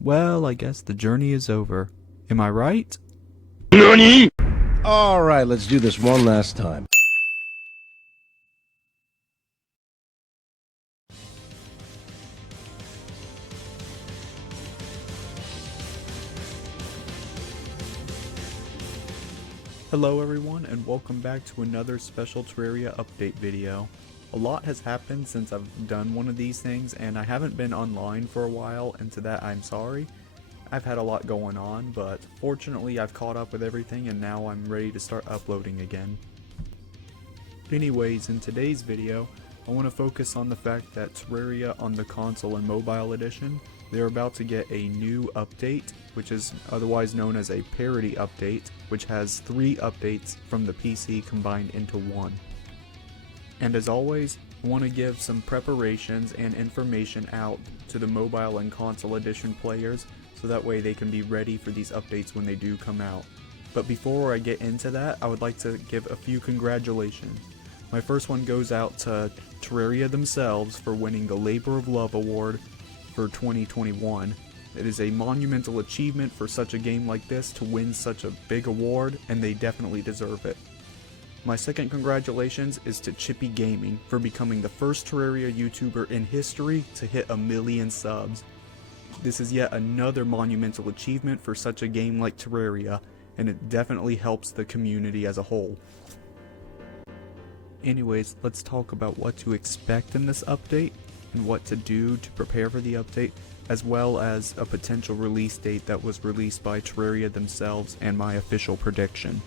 Well, I guess the journey is over. Am I right? NANI?! Alright, let's do this one last time. Hello everyone, and welcome back to another special Terraria update video. A lot has happened since I've done one of these things, and I haven't been online for a while, and to that I'm sorry. I've had a lot going on, but fortunately I've caught up with everything and now I'm ready to start uploading again. Anyways, in today's video, I want to focus on the fact that Terraria on the console and mobile edition, they're about to get a new update, which is otherwise known as a parity update, which has 3 updates from the PC combined into one. And as always, I want to give some preparations and information out to the mobile and console edition players, so that way they can be ready for these updates when they do come out. But before I get into that, I would like to give a few congratulations. My first one goes out to Terraria themselves for winning the Labor of Love Award for 2021. It is a monumental achievement for such a game like this to win such a big award, and they definitely deserve it. My second congratulations is to Chippygaming for becoming the first Terraria YouTuber in history to hit 1 million subs. This is yet another monumental achievement for such a game like Terraria, and it definitely helps the community as a whole. Anyways, let's talk about what to expect in this update, and what to do to prepare for the update, as well as a potential release date that was released by Terraria themselves and my official prediction.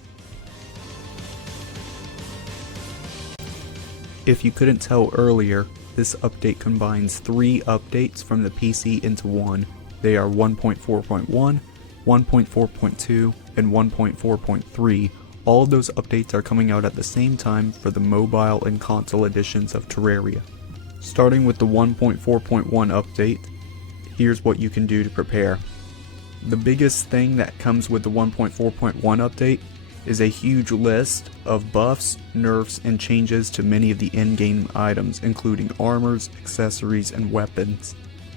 If you couldn't tell earlier, this update combines 3 updates from the PC into one. They are 1.4.1, 1.4.2, and 1.4.3. All of those updates are coming out at the same time for the mobile and console editions of Terraria. Starting with the 1.4.1 update, here's what you can do to prepare. The biggest thing that comes with the 1.4.1 update is a huge list of buffs, nerfs, and changes to many of the in-game items, including armors, accessories, and weapons.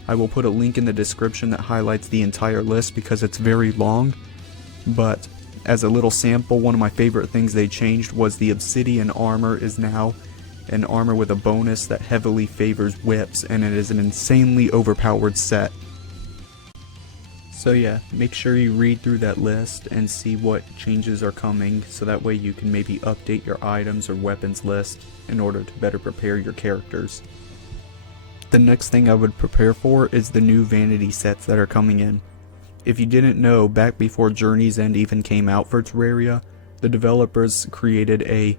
I will put a link in the description that highlights the entire list because it's very long, but as a little sample, one of my favorite things they changed was the obsidian armor is now an armor with a bonus that heavily favors whips, and it is an insanely overpowered set. So yeah, make sure you read through that list and see what changes are coming, so that way you can maybe update your items or weapons list in order to better prepare your characters. The next thing I would prepare for is the new Vanity Sets that are coming in. If you didn't know, back before Journey's End even came out for Terraria, the developers created a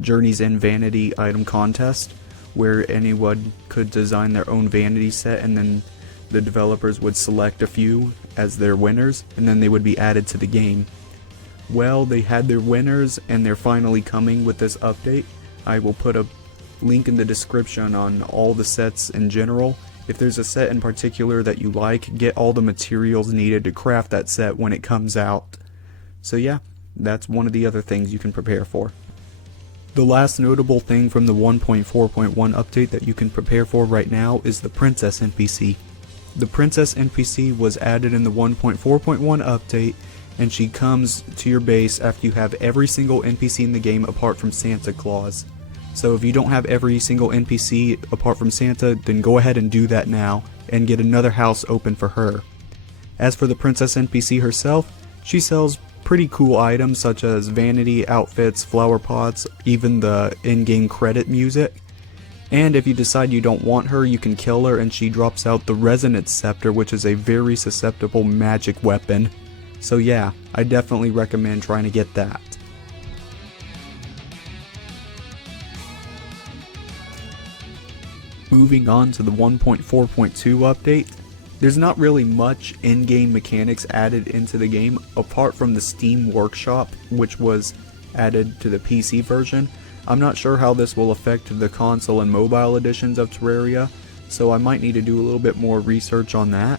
Journey's End Vanity item contest where anyone could design their own vanity set, and then the developers would select a few as their winners, and then they would be added to the game. Well, they had their winners, and they're finally coming with this update. I will put a link in the description on all the sets in general. If there's a set in particular that you like, get all the materials needed to craft that set when it comes out. So yeah, that's one of the other things you can prepare for. The last notable thing from the 1.4.1 update that you can prepare for right now is the Princess NPC. The Princess NPC was added in the 1.4.1 update, and she comes to your base after you have every single NPC in the game apart from Santa Claus. So if you don't have every single NPC apart from Santa, then go ahead and do that now, and get another house open for her. As for the Princess NPC herself, she sells pretty cool items such as vanity, outfits, flower pots, even the in-game credit music. And if you decide you don't want her, you can kill her and she drops out the Resonance Scepter, which is a very susceptible magic weapon. So yeah, I definitely recommend trying to get that. Moving on to the 1.4.2 update, there's not really much in-game mechanics added into the game apart from the Steam Workshop, which was added to the PC version. I'm not sure how this will affect the console and mobile editions of Terraria, so I might need to do a little bit more research on that.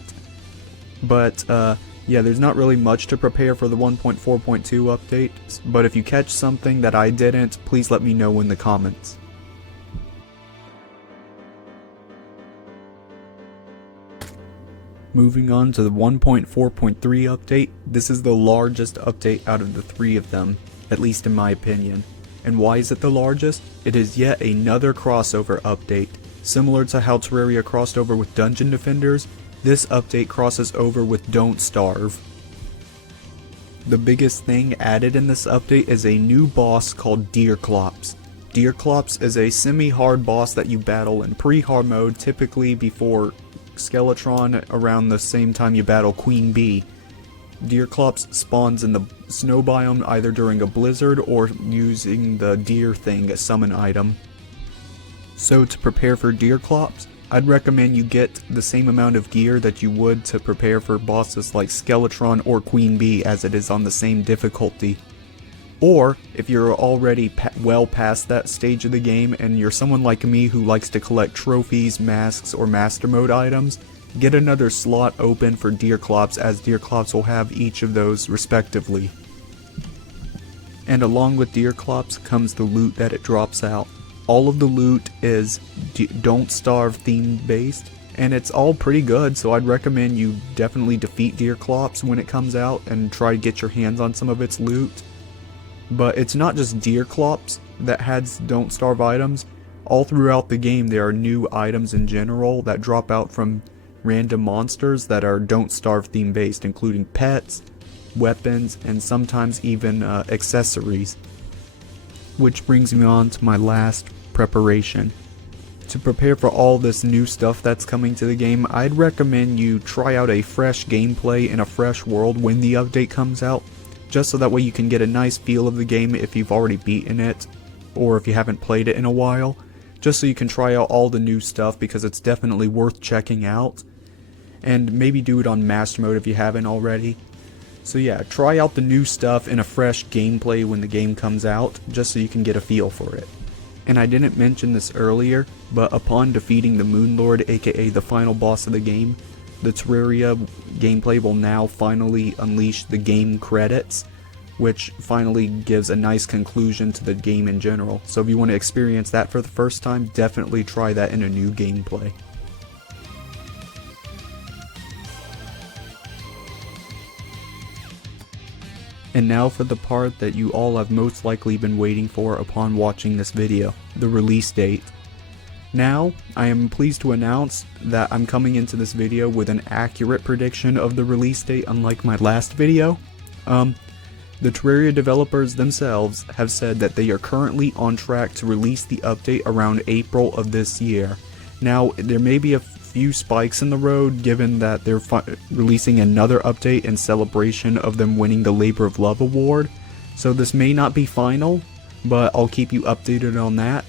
But yeah, there's not really much to prepare for the 1.4.2 update, but if you catch something that I didn't, please let me know in the comments. Moving on to the 1.4.3 update, this is the largest update out of the three of them, at least in my opinion. And why is it the largest? It is yet another crossover update. Similar to how Terraria crossed over with Dungeon Defenders, this update crosses over with Don't Starve. The biggest thing added in this update is a new boss called Deerclops. Deerclops is a semi-hard boss that you battle in pre-hard mode, typically before Skeletron, around the same time you battle Queen Bee. Deerclops spawns in the snow biome either during a blizzard or using the deer thing as summon item. So to prepare for Deerclops, I'd recommend you get the same amount of gear that you would to prepare for bosses like Skeletron or Queen Bee, as it is on the same difficulty. Or, if you're already well past that stage of the game and you're someone like me who likes to collect trophies, masks, or master mode items, get another slot open for Deerclops, as Deerclops will have each of those respectively. And along with Deerclops comes the loot that it drops out. All of the loot is Don't Starve theme based, and it's all pretty good, so I'd recommend you definitely defeat Deerclops when it comes out and try to get your hands on some of its loot. But it's not just Deerclops that has Don't Starve items. All throughout the game there are new items in general that drop out from random monsters that are Don't Starve theme based, including pets, weapons, and sometimes even accessories. Which brings me on to my last preparation. To prepare for all this new stuff that's coming to the game, I'd recommend you try out a fresh gameplay in a fresh world when the update comes out, just so that way you can get a nice feel of the game if you've already beaten it, or if you haven't played it in a while, just so you can try out all the new stuff, because it's definitely worth checking out. And maybe do it on Master Mode if you haven't already. So yeah, try out the new stuff in a fresh gameplay when the game comes out, just so you can get a feel for it. And I didn't mention this earlier, but upon defeating the Moon Lord, aka the final boss of the game, the Terraria gameplay will now finally unleash the game credits, which finally gives a nice conclusion to the game in general. So if you want to experience that for the first time, definitely try that in a new gameplay. And now for the part that you all have most likely been waiting for upon watching this video, the release date. Now, I am pleased to announce that I'm coming into this video with an accurate prediction of the release date, unlike my last video. The Terraria developers themselves have said that they are currently on track to release the update around April of this year. Now, there may be a few spikes in the road given that they're releasing another update in celebration of them winning the Labor of Love award, so this may not be final, but I'll keep you updated on that.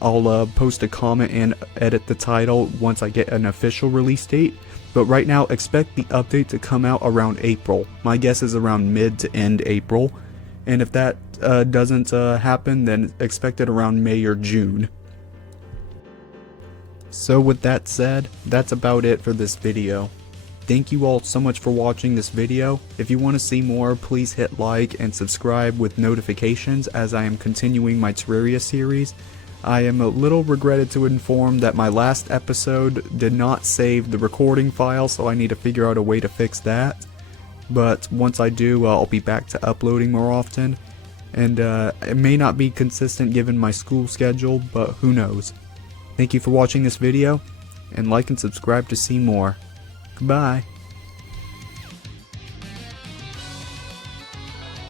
I'll post a comment and edit the title once I get an official release date, but right now expect the update to come out around April. My guess is around mid to end April, and if that doesn't happen, then expect it around May or June. So with that said, that's about it for this video. Thank you all so much for watching this video. If you want to see more, please hit like and subscribe with notifications as I am continuing my Terraria series. I am a little regretted to inform that my last episode did not save the recording file, so I need to figure out a way to fix that. But once I do, I'll be back to uploading more often. And it may not be consistent given my school schedule, but who knows. Thank you for watching this video, and like and subscribe to see more. Goodbye.